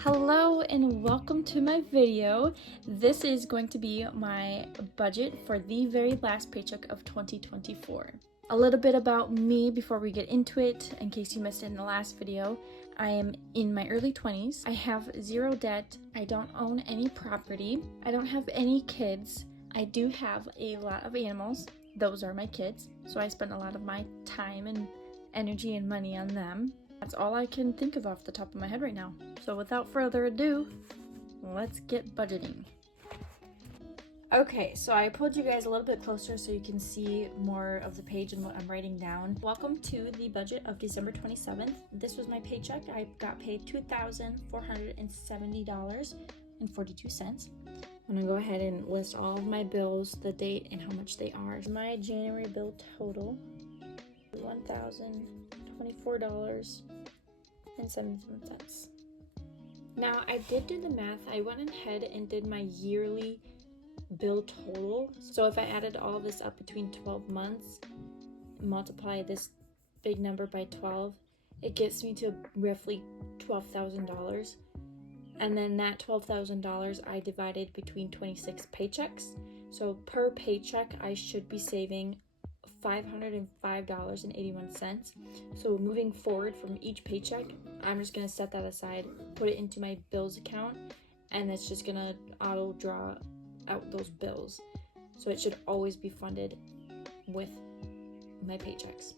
Hello and welcome to my video. This is going to be my budget for the very last paycheck of 2024. A little bit about me before we get into it, in case you missed it in the last video. I am in my early 20s. I have zero debt. I don't own any property. I don't have any kids. I do have a lot of animals. Those are my kids. So I spend a lot of my time and energy and money on them. That's all I can think of off the top of my head right now. So without further ado, let's get budgeting. Okay, so I pulled you guys a little bit closer so you can see more of the page and what I'm writing down. Welcome to the budget of December 27th. This was my paycheck. I got paid $2,470.42. I'm gonna go ahead and list all of my bills, the date, and how much they are. My January bill total, $1,024.77. Now I did do the math. I went ahead and did my yearly bill total. So if I added all this up between 12 months, multiply this big number by 12, it gets me to roughly $12,000. And then that $12,000 I divided between 26 paychecks. So per paycheck, I should be saving $505.81. So moving forward from each paycheck, I'm just gonna set that aside, put it into my bills account, and it's just gonna auto draw out those bills. So it should always be funded with my paychecks.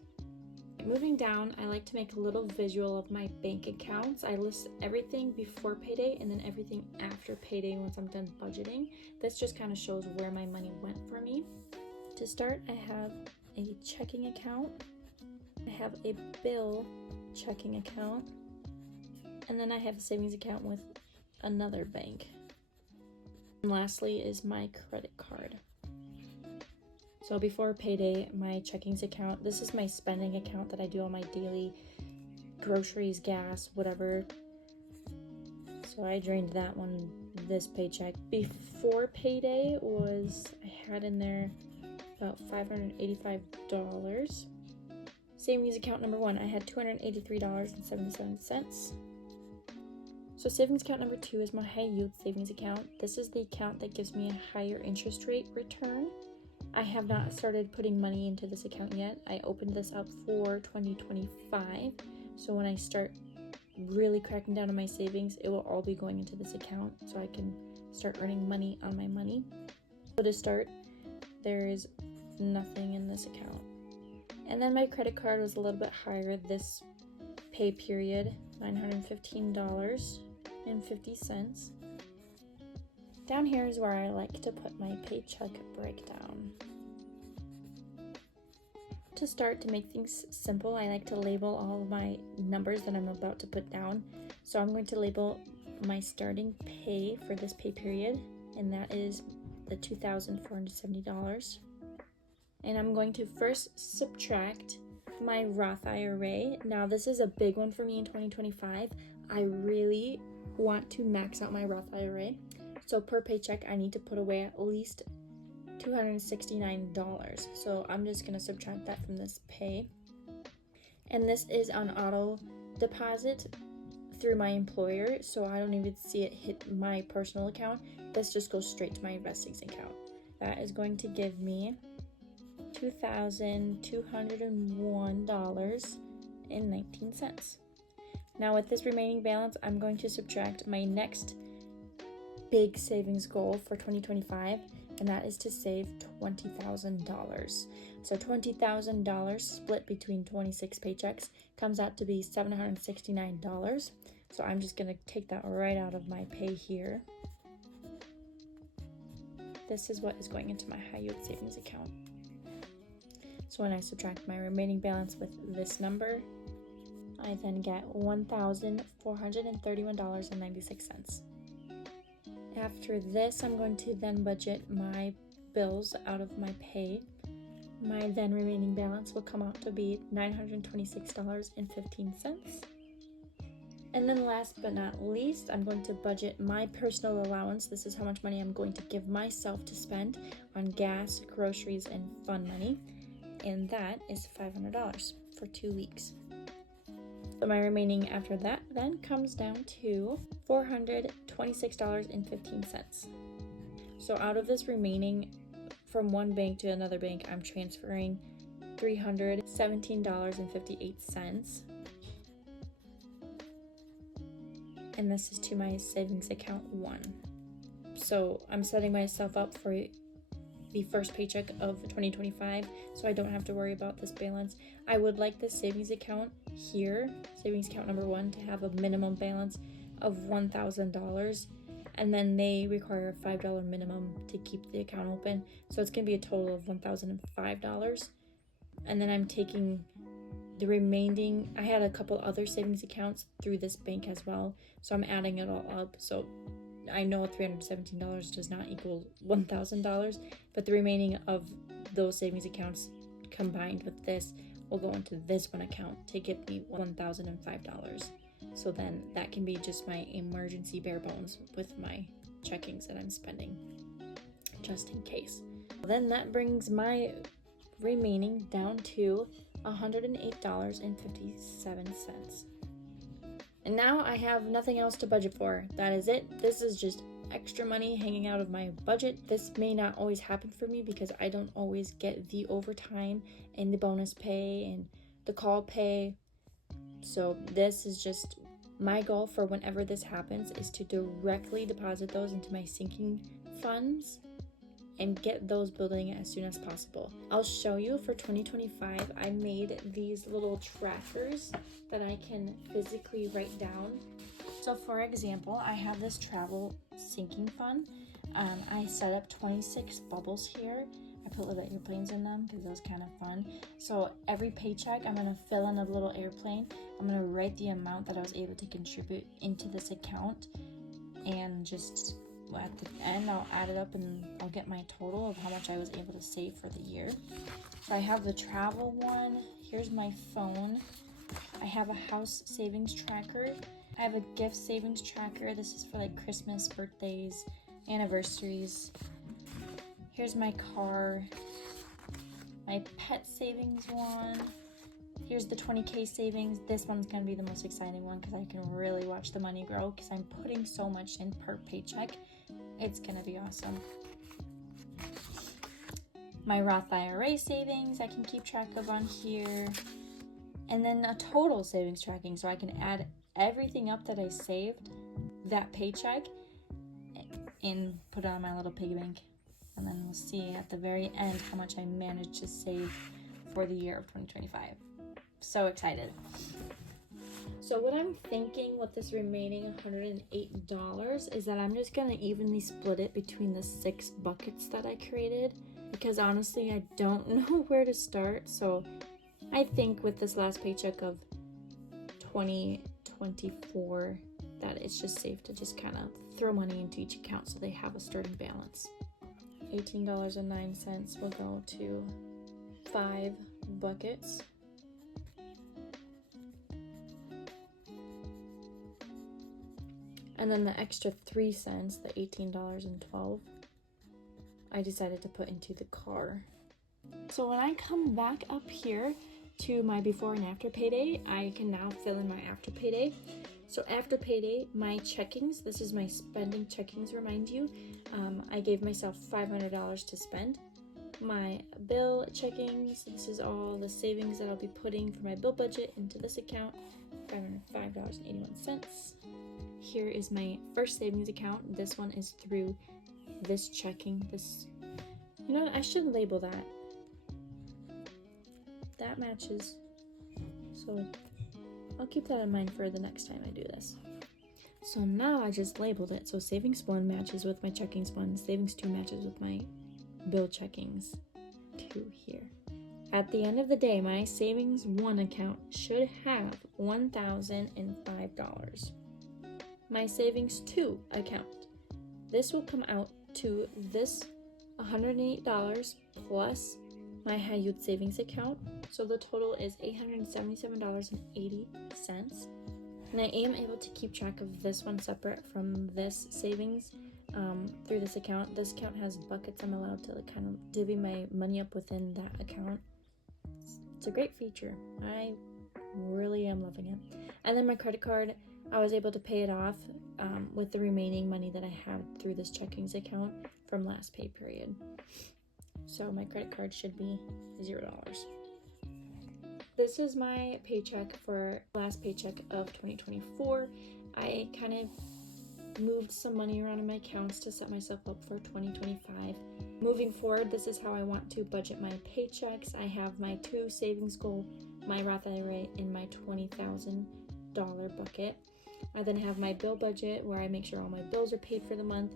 Moving down, I like to make a little visual of my bank accounts. I list everything before payday and then everything after payday once I'm done budgeting. This just kind of shows where my money went for me. To start, I have a checking account, I have a bill checking account, and then I have a savings account with another bank. And lastly is my credit card. So before payday, my checkings account, this is my spending account that I do all my daily groceries, gas, whatever. So I drained that one this paycheck. Before payday I had in there about $585. Savings account number one, I had $283.77. So savings account number two is my high yield savings account. This is the account that gives me a higher interest rate return. I have not started putting money into this account yet. I opened this up for 2025. So when I start really cracking down on my savings, it will all be going into this account so I can start earning money on my money. So to start, there is nothing in this account. And then my credit card was a little bit higher this pay period, $915.50. Down here is where I like to put my paycheck breakdown. To start, to make things simple, I like to label all of my numbers that I'm about to put down. So I'm going to label my starting pay for this pay period, and that is the $2,470. And I'm going to first subtract my Roth IRA. Now this is a big one for me in 2025. I really want to max out my Roth IRA. So per paycheck, I need to put away at least $269. So I'm just gonna subtract that from this pay. And this is on auto deposit through my employer, so I don't even see it hit my personal account. This just goes straight to my investings account. That is going to give me $2,201.19. Now with this remaining balance, I'm going to subtract my next big savings goal for 2025, and that is to save $20,000. So $20,000 split between 26 paychecks comes out to be $769. So I'm just gonna take that right out of my pay here. This is what is going into my high yield savings account. So when I subtract my remaining balance with this number, I then get $1,431.96. After this, I'm going to then budget my bills out of my pay. My then remaining balance will come out to be $926.15. And then last but not least, I'm going to budget my personal allowance. This is how much money I'm going to give myself to spend on gas, groceries, and fun money. And that is $500 for 2 weeks. So my remaining after that then comes down to $426.15. So out of this remaining, from one bank to another bank, I'm transferring $317.58. And this is to my savings account 1. So I'm setting myself up for the first paycheck of 2025, so I don't have to worry about this balance. I would like this savings account here, savings account number 1, to have a minimum balance of $1,000, and then they require a $5 minimum to keep the account open, so it's going to be a total of $1,005. And then I'm taking the remaining, I had a couple other savings accounts through this bank as well, so I'm adding it all up. So I know $317 does not equal $1,000, but the remaining of those savings accounts combined with this will go into this one account to get me $1,005. So then that can be just my emergency bare bones with my checkings that I'm spending, just in case. Then that brings my remaining down to $108.57. And now I have nothing else to budget for. That is it. This is just extra money hanging out of my budget. This may not always happen for me because I don't always get the overtime and the bonus pay and the call pay. So this is just my goal for whenever this happens, is to directly deposit those into my sinking funds and get those building as soon as possible. I'll show you for 2025, I made these little trackers that I can physically write down. So for example, I have this travel sinking fund. I set up 26 bubbles here. I put little airplanes in them because that was kind of fun. So every paycheck, I'm gonna fill in a little airplane. I'm gonna write the amount that I was able to contribute into this account, and just at the end I'll add it up and I'll get my total of how much I was able to save for the year. So I have the travel one. Here's my phone. I have a house savings tracker. I have a gift savings tracker. This is for like Christmas, birthdays, anniversaries. Here's my car. My pet savings one. Here's the 20K savings. This one's gonna be the most exciting one because I can really watch the money grow because I'm putting so much in per paycheck. It's gonna be awesome. My Roth IRA savings I can keep track of on here. And then a total savings tracking, so I can add everything up that I saved that paycheck and put it on my little piggy bank. And then we'll see at the very end how much I managed to save for the year of 2025. So excited. So what I'm thinking with this remaining $108 is that I'm just gonna evenly split it between the 6 buckets that I created, because honestly I don't know where to start. So I think with this last paycheck of 2024 that it's just safe to just kind of throw money into each account so they have a starting balance. $18.09 will go to 5 buckets. And then the extra 3 cents, the $18.12, I decided to put into the car. So when I come back up here to my before and after payday, I can now fill in my after payday. So after payday, my checkings, this is my spending checkings, remind you, I gave myself $500 to spend. My bill checkings, this is all the savings that I'll be putting for my bill budget into this account, $505.81. Here is my first savings account. This one is through this checking. This, you know what, I should label that. That matches. So I'll keep that in mind for the next time I do this. So now I just labeled it. So savings 1 matches with my checkings 1. Savings 2 matches with my bill checkings 2 here. At the end of the day, my savings 1 account should have $1,005. My savings 2 account, this will come out to this $108 plus my high yield savings account. So the total is $877.80. And I am able to keep track of this one separate from this savings through this account. This account has buckets. I'm allowed to kind of divvy my money up within that account. It's a great feature. I really am loving it. And then my credit card, I was able to pay it off with the remaining money that I had through this checkings account from last pay period. So my credit card should be $0. This is my paycheck for last paycheck of 2024. I kind of moved some money around in my accounts to set myself up for 2025. Moving forward, this is how I want to budget my paychecks. I have my 2 savings goal, my Roth IRA, and my $20,000 bucket. I then have my bill budget where I make sure all my bills are paid for the month,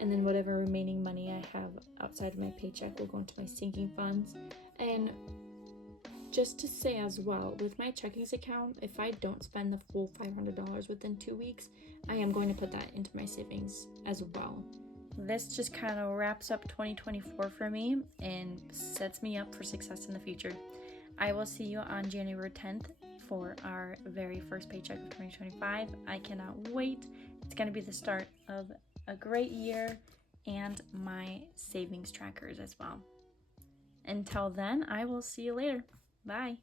and then whatever remaining money I have outside of my paycheck will go into my sinking funds. And just to say as well, with my checkings account, if I don't spend the full $500 within 2 weeks, I am going to put that into my savings as well. This just kind of wraps up 2024 for me and sets me up for success in the future. I will see you on January 10th for our very first paycheck of 2025. I cannot wait. It's going to be the start of a great year and my savings trackers as well. Until then, I will see you later. Bye.